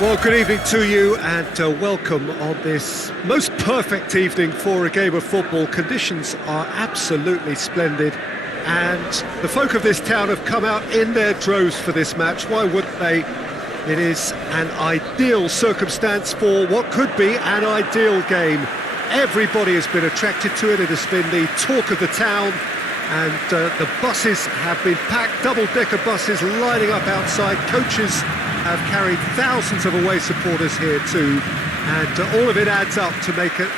Well, good evening to you and welcome on this most perfect evening for a game of football. Conditions are absolutely splendid and the folk of this town have come out in their droves for this match. Why wouldn't they? It is an ideal circumstance for what could be an ideal game. Everybody has been attracted to it. It has been the talk of the town, and the buses have been packed, double-decker buses lining up outside. Coaches have carried thousands of away supporters here too, and all of it adds up to make it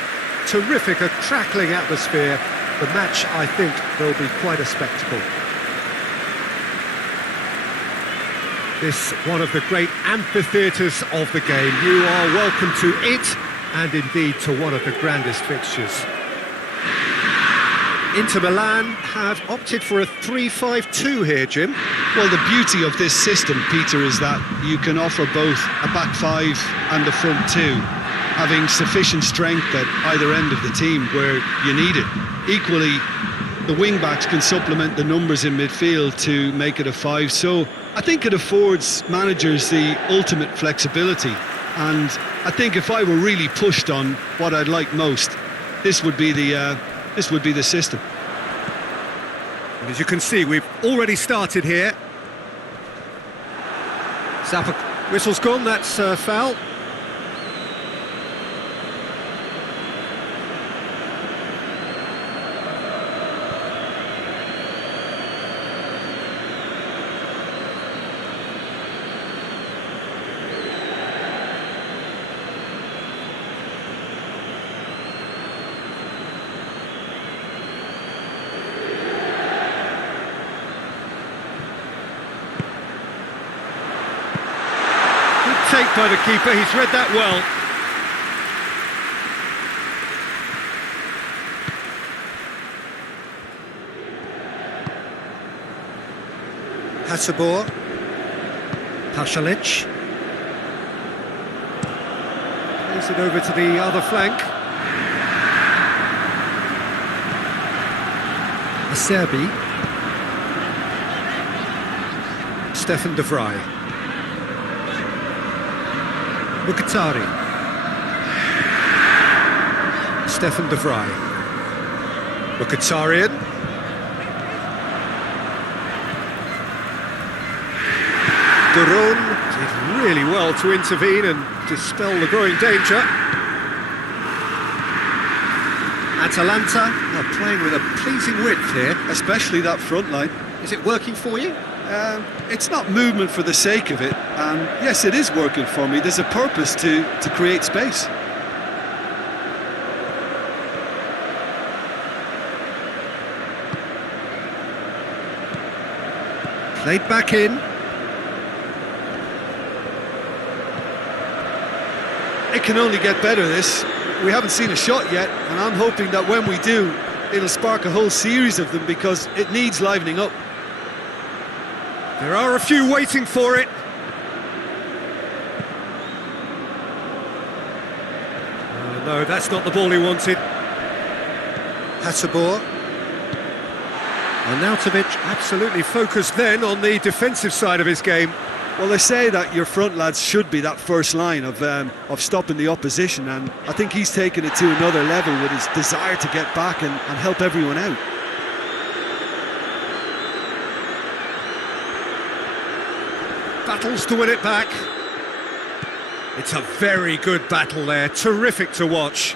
terrific, a crackling atmosphere. The match, I think, will be quite a spectacle. This one of the great amphitheatres of the game. You are welcome to it, and indeed to one of the grandest fixtures. Inter Milan have opted for a 3-5-2 here, Jim. Well, the beauty of this system, Peter, is that you can offer both a back five and a front two, having sufficient strength at either end of the team where you need it. Equally, the wing-backs can supplement the numbers in midfield to make it a five, so I think it affords managers the ultimate flexibility. And I think if I were really pushed on what I'd like most, this would be the system. And as you can see, we've already started here. Zappa, whistle's gone, that's foul. Take by the keeper, he's read that well. Hasabor, Pasalic. Plays it over to the other flank. Acerbi. Stefan de Vrij. Mkhitaryan. Stefan de Vrij. Mkhitaryan. Duron did really well to intervene and dispel the growing danger. Atalanta are playing with a pleasing width here. Especially that front line. Is it working for you? It's not movement for the sake of it, and yes, it is working for me. There's a purpose to create space. Played back in. It can only get better, this. We haven't seen a shot yet, and I'm hoping that when we do, it'll spark a whole series of them, because it needs livening up. There are a few waiting for it. Oh, no, that's not the ball he wanted. Hasabor. Arnautovic absolutely focused then on the defensive side of his game. Well, they say that your front lads should be that first line of stopping the opposition, and I think he's taken it to another level with his desire to get back and help everyone out. Battles to win it back. It's a very good battle there, terrific to watch.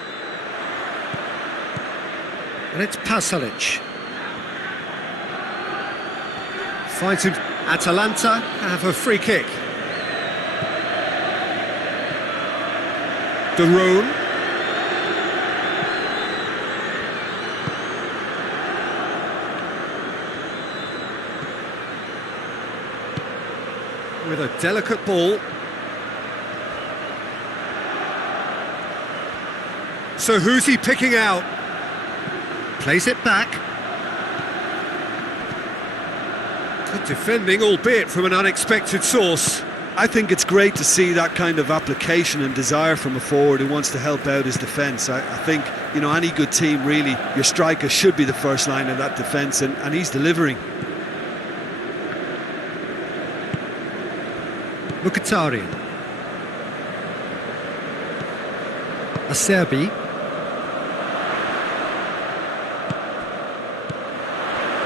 And it's Pasalic. Finds him. Atalanta have a free kick. Duron. With a delicate ball. So who's he picking out? Plays it back. Good defending, albeit from an unexpected source. I think it's great to see that kind of application and desire from a forward who wants to help out his defence. I think, you know, any good team, really, your striker should be the first line of that defence, and he's delivering. Mkhitaryan. Acerbi.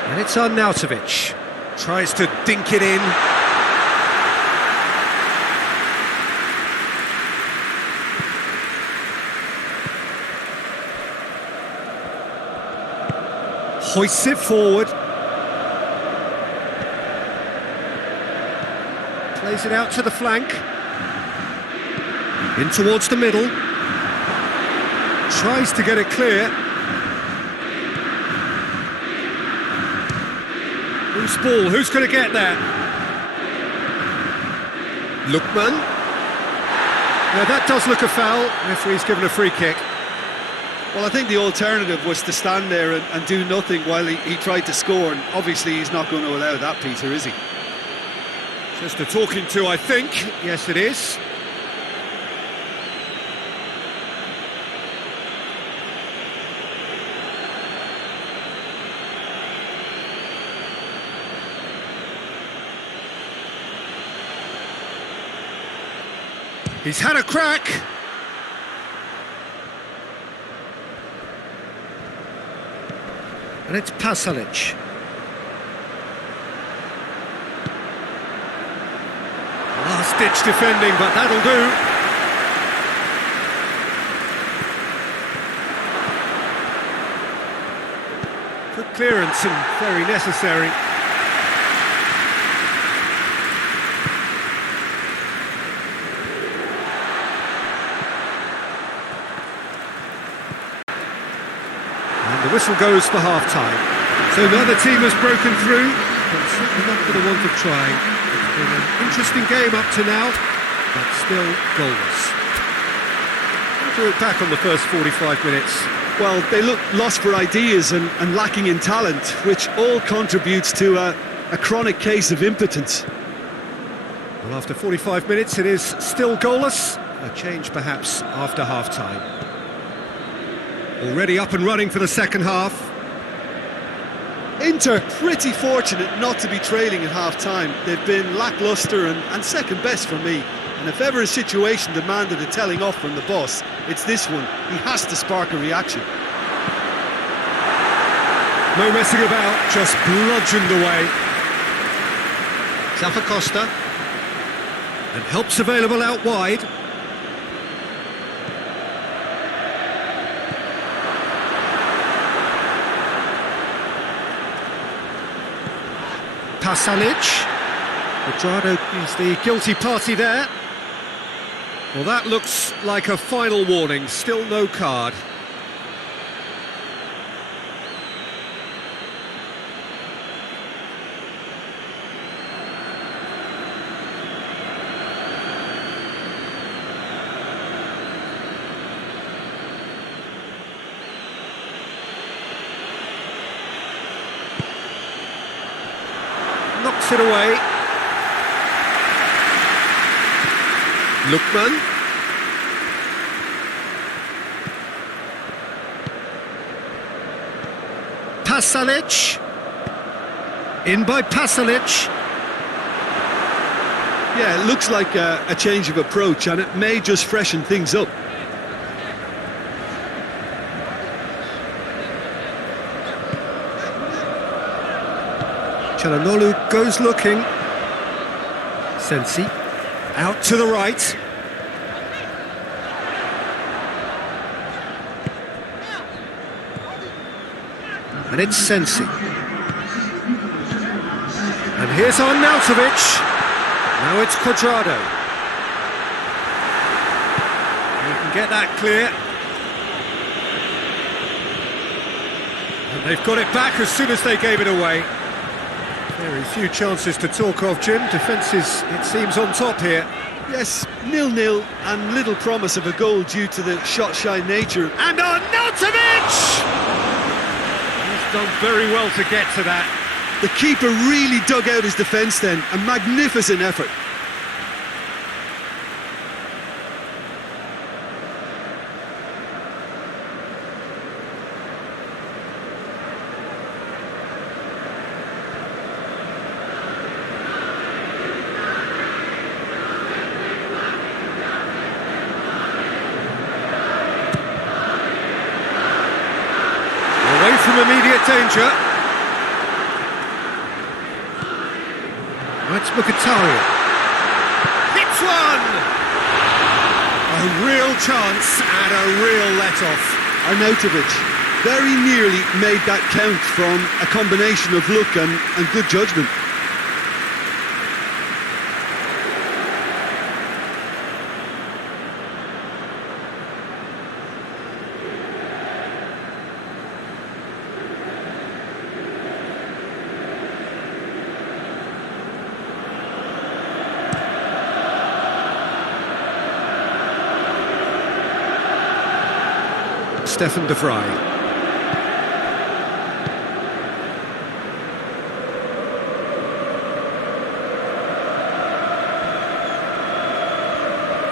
And it's Arnautovic. Tries to dink it in. Hoists it forward. Plays it out to the flank. In towards the middle. Tries to get it clear. Loose ball, who's going to get there? Lookman. Now that does look a foul. Referee's given a free kick. Well, I think the alternative was to stand there and do nothing while he tried to score, and obviously he's not going to allow that, Peter, is he? Just a talking to, I think. Yes, it is. He's had a crack. And it's Pasalic. Last-ditch defending, but that'll do. Good clearance and very necessary. The whistle goes for half-time. So another team has broken through, but certainly not for the want of trying. It's been an interesting game up to now, but still goalless. How do it back on the first 45 minutes? Well, they look lost for ideas and lacking in talent, which all contributes to a chronic case of impotence. Well, after 45 minutes, it is still goalless. A change perhaps after half-time. Already up and running for the second half. Inter pretty fortunate not to be trailing at half-time. They've been lacklustre and second best for me. And if ever a situation demanded a telling off from the boss, it's this one. He has to spark a reaction. No messing about, just bludgeoned away. Zappacosta. And help's available out wide. Pasalic. Quadrado is the guilty party there. Well, that looks like a final warning, still no card. Knocks it away. Lookman. Pasalic. In by Pasalic. Yeah, it looks like a change of approach, and it may just freshen things up. Çalhanoğlu goes looking. Sensi out to the right. And it's Sensi. And here's Arnautovic. Now it's Quadrado. You can get that clear. And they've got it back as soon as they gave it away. Very few chances to talk of, Jim. Defence is, it seems, on top here. Yes, 0-0 and little promise of a goal due to the shot-shy nature. And Arnautovic! He's done very well to get to that. The keeper really dug out his defence then. A magnificent effort. immediate danger. That's Mkhitaryan. Hits one! A real chance and a real let-off. Arnautovic very nearly made that count from a combination of luck and good judgment. Stefan de Vrij.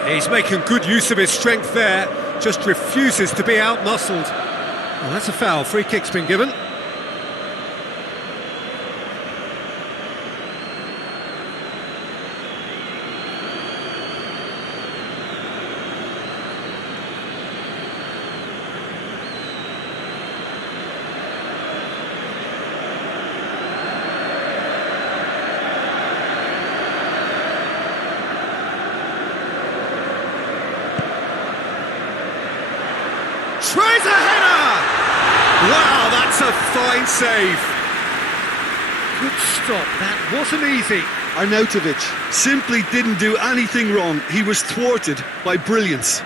He's making good use of his strength there, just refuses to be out-muscled. Well, that's a foul, free kick's been given. Tries a header! Wow, that's a fine save. Good stop, that wasn't easy. Arnautovic simply didn't do anything wrong. He was thwarted by brilliance.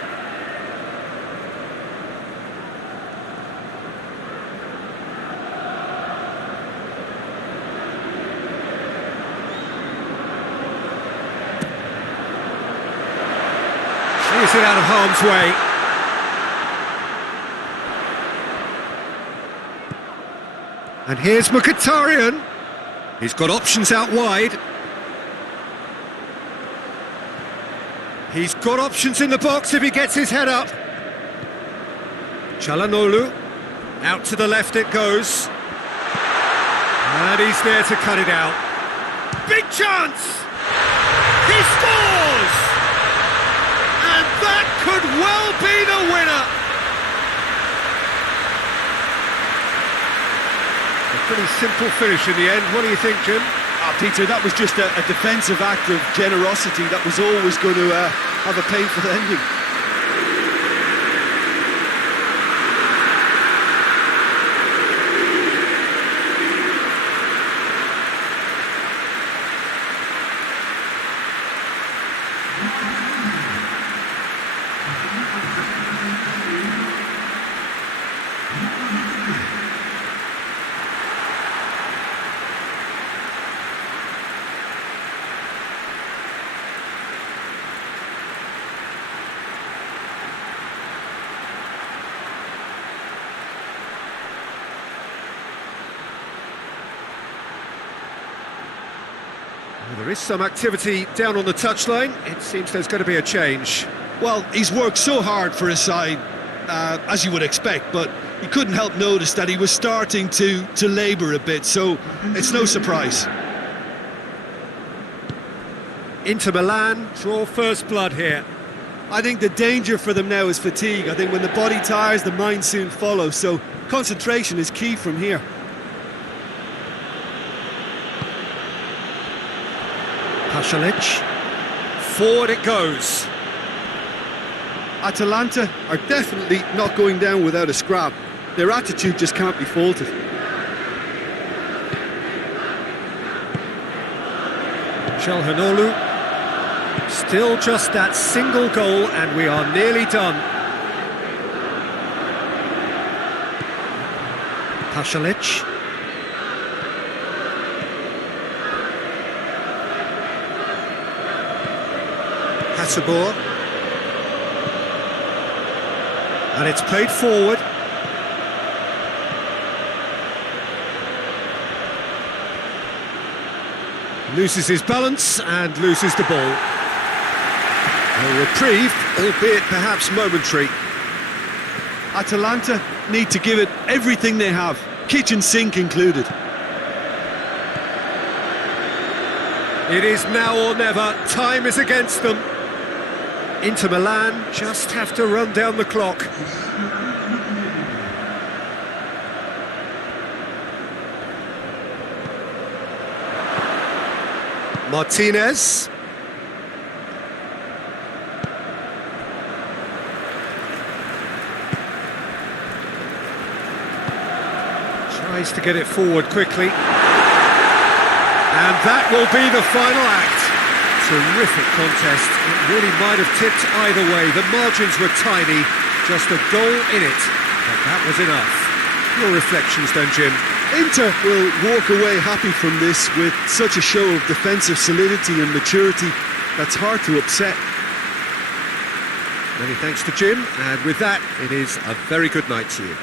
Clears it out of harm's way. And here's Mkhitaryan. He's got options out wide. He's got options in the box if he gets his head up. Çalhanoğlu. Out to the left it goes. And he's there to cut it out. Big chance! He scores! And that could well be the winner. Pretty simple finish in the end. What do you think, Jim? Peter, that was just a defensive act of generosity that was always going to have a painful ending. Well, there is some activity down on the touchline. It seems there's going to be a change. Well, he's worked so hard for his side, as you would expect, but he couldn't help notice that he was starting to labour a bit, so it's no surprise. Inter Milan draw first blood here. I think the danger for them now is fatigue. I think when the body tires, the mind soon follows, so concentration is key from here. Pasalic. Forward it goes. Atalanta are definitely not going down without a scrap. Their attitude just can't be faulted. Çalhanoğlu. Still just that single goal and we are nearly done. Pasalic. Hasabur. And it's played forward. Loses his balance and loses the ball. A reprieve, albeit perhaps momentary. Atalanta need to give it everything they have, kitchen sink included. It is now or never. Time is against them. Inter Milan just have to run down the clock. Martinez. Tries to get it forward quickly. And that will be the final act. Terrific contest. It really might have tipped either way. The margins were tiny, just a goal in it. But that was enough. Your reflections then, Jim? Inter will walk away happy from this with such a show of defensive solidity and maturity that's hard to upset. Many thanks to Jim, and with that, it is a very good night to you.